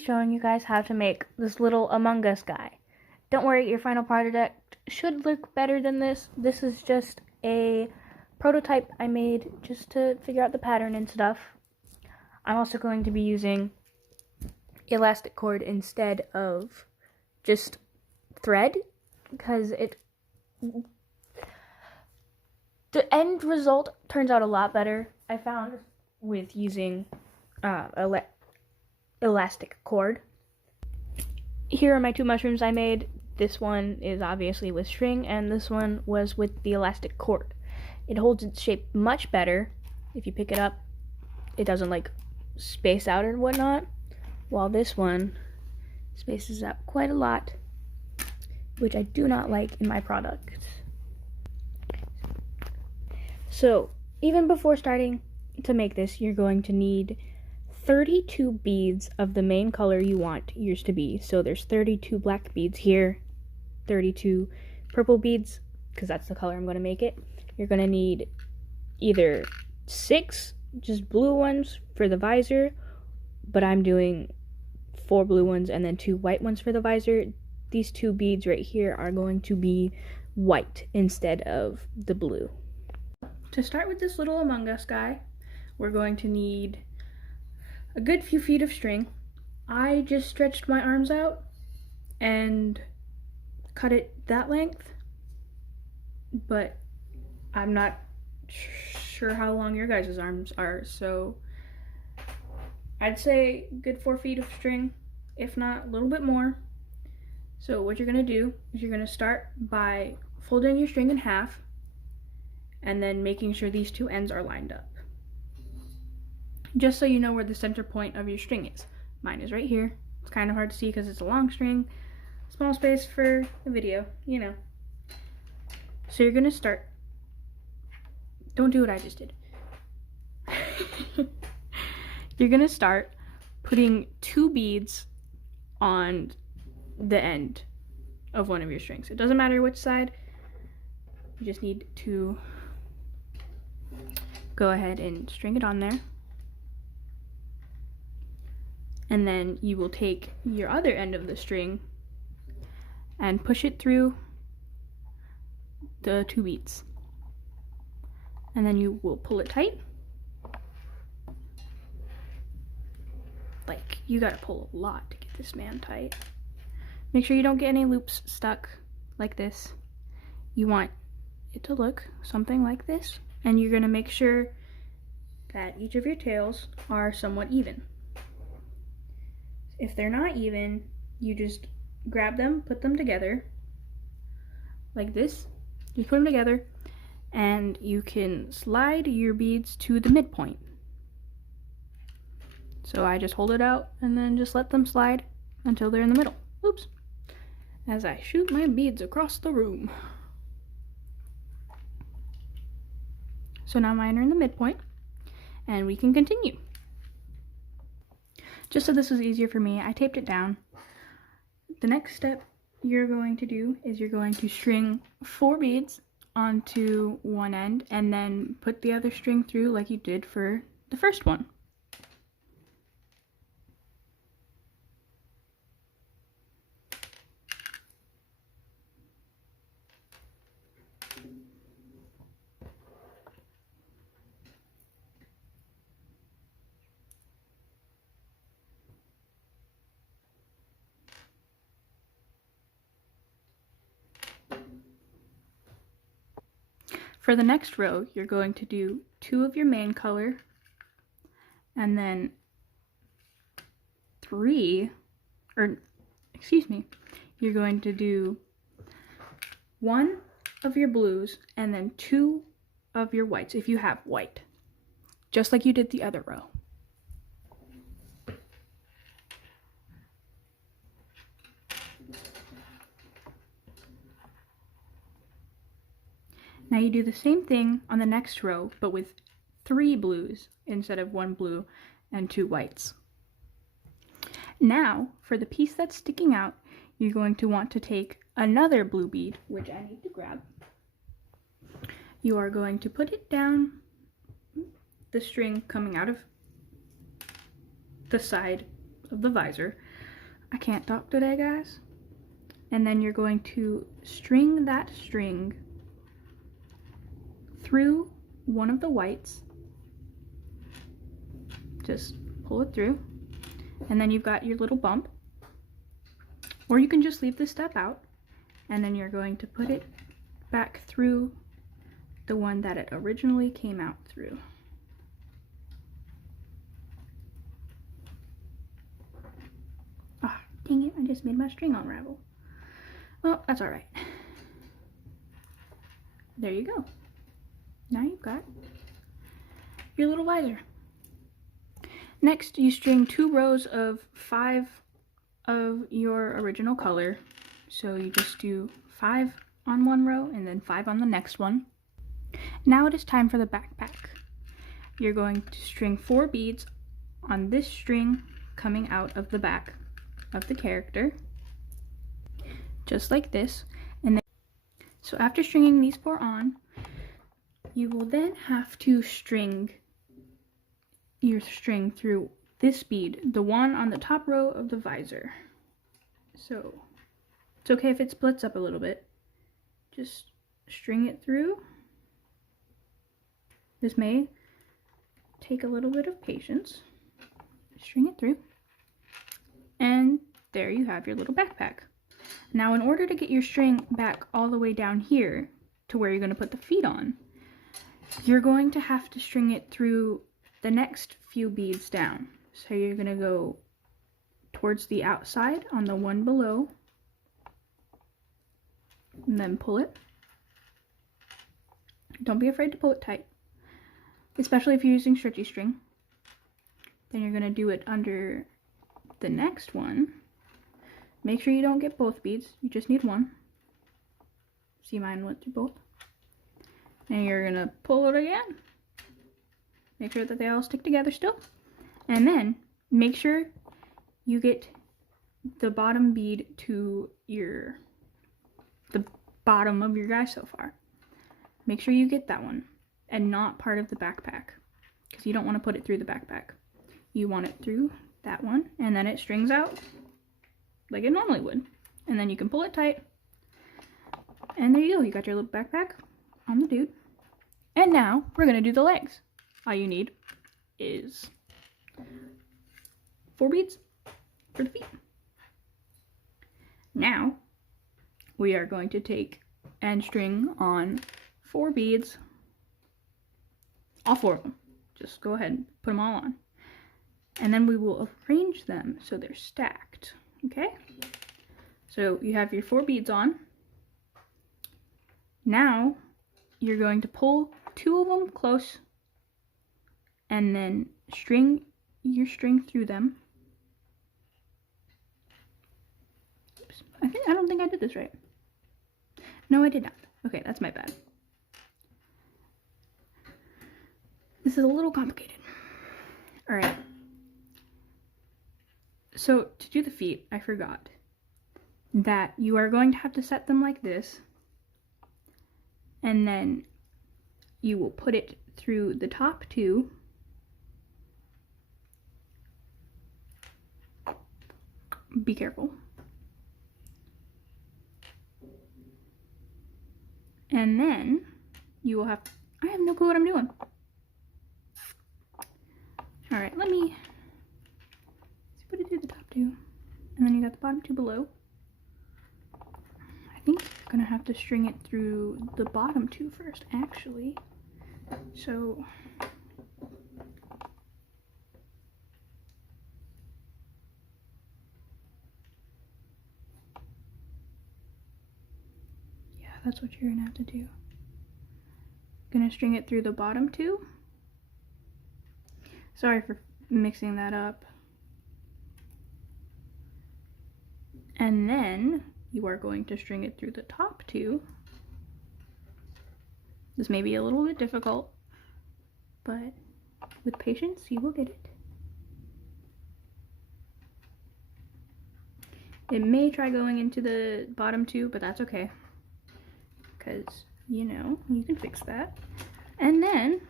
showing you guys how to make this little Among Us guy. Don't worry, your final project should look better than this. This is just a prototype I made just to figure out the pattern and stuff. I'm also going to be using elastic cord instead of just thread, because the end result turns out a lot better, I found, with using elastic cord. Here are my two mushrooms I made. This one is obviously with string, and this one was with the elastic cord. It holds its shape much better. If you pick it up, it doesn't like space out and whatnot, while this one spaces out quite a lot, which I do not like in my products. So even before starting to make this, you're going to need 32 beads of the main color you want yours to be. So there's 32 black beads here, 32 purple beads, because that's the color I'm going to make it. You're going to need either 6 just blue ones for the visor, but I'm doing 4 blue ones and then 2 white ones for the visor. These 2 beads right here are going to be white instead of the blue. To start with this little Among Us guy, we're going to need a good few feet of string. I just stretched my arms out and cut it that length, but I'm not sure how long your guys' arms are, so I'd say good 4 feet of string, if not a little bit more. So what you're gonna do is you're gonna start by folding your string in half and then making sure these 2 ends are lined up, just so you know where the center point of your string is. Mine is right here. It's kind of hard to see because it's a long string. Small space for the video, you know. So you're gonna start. Don't do what I just did. You're gonna start putting 2 beads on the end of one of your strings. It doesn't matter which side. You just need to go ahead and string it on there. And then you will take your other end of the string and push it through the 2 beads. And then you will pull it tight. Like, you gotta pull a lot to get this man tight. Make sure you don't get any loops stuck like this. You want it to look something like this. And you're gonna make sure that each of your tails are somewhat even. If they're not even, you just grab them, put them together like this. You put them together and you can slide your beads to the midpoint. So I just hold it out and then just let them slide until they're in the middle. Oops. As I shoot my beads across the room. So now mine are in the midpoint and we can continue. Just so this was easier for me, I taped it down. The next step you're going to do is you're going to string 4 beads onto one end and then put the other string through like you did for the first one. For the next row, you're going to do 2 of your main color, and then 3, or excuse me, you're going to do 1 of your blues and then 2 of your whites, if you have white, just like you did the other row. Now you do the same thing on the next row, but with 3 blues instead of 1 blue and 2 whites. Now, for the piece that's sticking out, you're going to want to take another blue bead, which I need to grab. You are going to put it down the string coming out of the side of the visor, I can't talk today, guys. And then you're going to string that string through one of the whites. Just pull it through. And then you've got your little bump. Or you can just leave this step out. And then you're going to put it back through the one that it originally came out through. Ah, dang it, I just made my string unravel. Well, that's alright. There you go. Now you've got your little visor. Next, you string 2 rows of 5 of your original color. So you just do 5 on one row and then 5 on the next one. Now it is time for the backpack. You're going to string 4 beads on this string coming out of the back of the character, just like this. And then, so after stringing these 4 on, you will then have to string your string through this bead, the one on the top row of the visor. So it's okay if it splits up a little bit. Just string it through. This may take a little bit of patience. String it through. And there you have your little backpack. Now in order to get your string back all the way down here to where you're going to put the feet on, you're going to have to string it through the next few beads down. So you're going to go towards the outside on the one below, and then pull it. Don't be afraid to pull it tight, especially if you're using stretchy string. Then you're going to do it under the next one. Make sure you don't get both beads, you just need one. See, mine went through both. And you're going to pull it again. Make sure that they all stick together still. And then make sure you get the bottom bead to the bottom of your guy so far. Make sure you get that one and not part of the backpack, because you don't want to put it through the backpack. You want it through that one, and then it strings out like it normally would. And then you can pull it tight. And there you go, you got your little backpack on the dude. And now we're going to do the legs. All you need is 4 beads for the feet. Now we are going to take and string on 4 beads, all 4 of them. Just go ahead and put them all on. And then we will arrange them so they're stacked, okay? So you have your 4 beads on. Now you're going to pull 2 of them close and then string your string through them. Oops. I don't think I did this right. No, I did not. Okay, that's my bad. This is a little complicated. All right. So to do the feet, I forgot that you are going to have to set them like this, and then you will put it through the top 2. Be careful. And then you will have, I have no clue what I'm doing. All right, let me put it through the top 2, and then you got the bottom 2 below. I think you're gonna have to string it through the bottom 2 first, actually. So yeah, that's what you're gonna have to do. Gonna string it through the bottom 2. Sorry for mixing that up. And then you are going to string it through the top 2. This may be a little bit difficult, but with patience, you will get it. It may try going into the bottom 2, but that's okay, because, you know, you can fix that. And then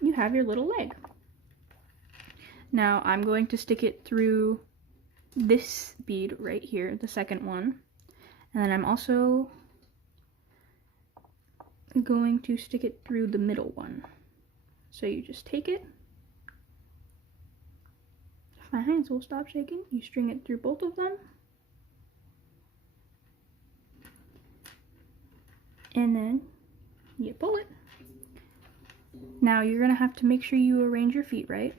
you have your little leg. Now I'm going to stick it through this bead right here, the second one. And then I'm also going to stick it through the middle one. So you just take it. If my hands will stop shaking, you string it through both of them. And then you pull it. Now you're gonna have to make sure you arrange your feet right.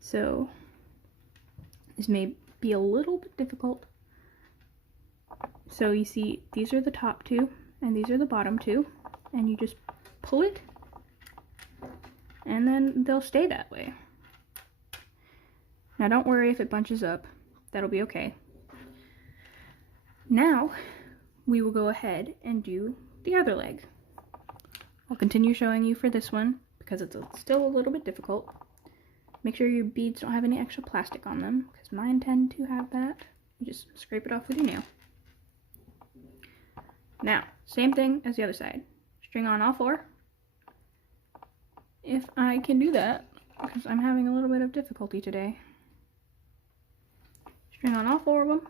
So this may be a little bit difficult. So you see, these are the top two and these are the bottom two, and you just pull it and then they'll stay that way. Now don't worry if it bunches up, that'll be okay. Now we will go ahead and do the other leg. I'll continue showing you for this one because it's still a little bit difficult. Make sure your beads don't have any extra plastic on them because mine tend to have that. You just scrape it off with your nail. Now, same thing as the other side. String on all four. If I can do that, because I'm having a little bit of difficulty today. String on all four of them.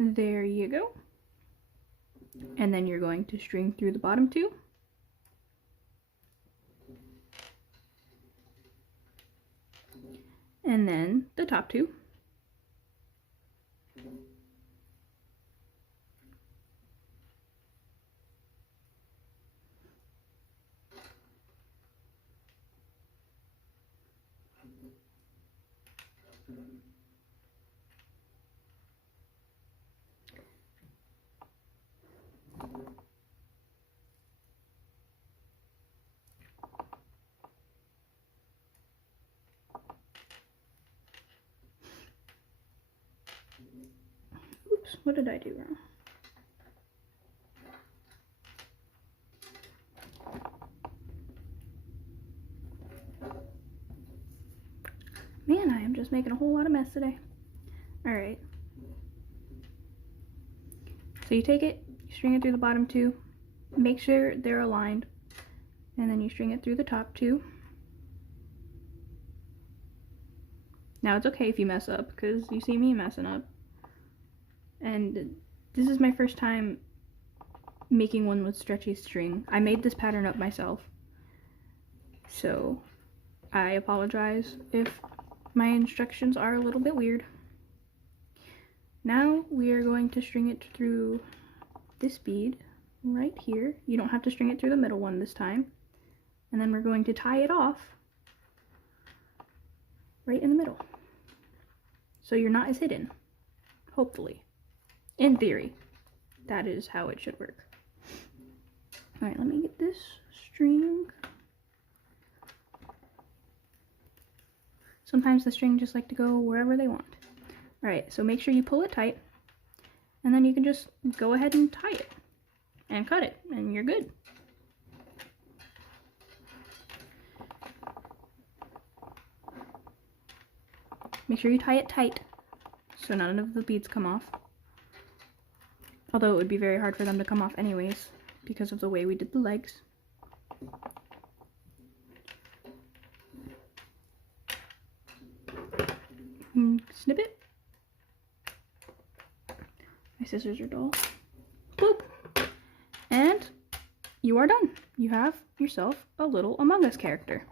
There you go. And then you're going to string through the bottom two. And then the top two. Oops, what did I do wrong? Man, I am just making a whole lot of mess today. Alright. So you take it, you string it through the bottom two, make sure they're aligned, and then you string it through the top two. Now it's okay if you mess up, because you see me messing up. And this is my first time making one with stretchy string. I made this pattern up myself, so I apologize if my instructions are a little bit weird. Now we are going to string it through this bead right here. You don't have to string it through the middle one this time. And then we're going to tie it off right in the middle. So your knot is hidden, hopefully. In theory, that is how it should work. Alright, let me get this string. Sometimes the string just like to go wherever they want. Alright, so make sure you pull it tight, and then you can just go ahead and tie it, and cut it, and you're good. Make sure you tie it tight, so none of the beads come off. Although it would be very hard for them to come off anyways, because of the way we did the legs. Snip it. My scissors are dull. Boop! And you are done. You have yourself a little Among Us character.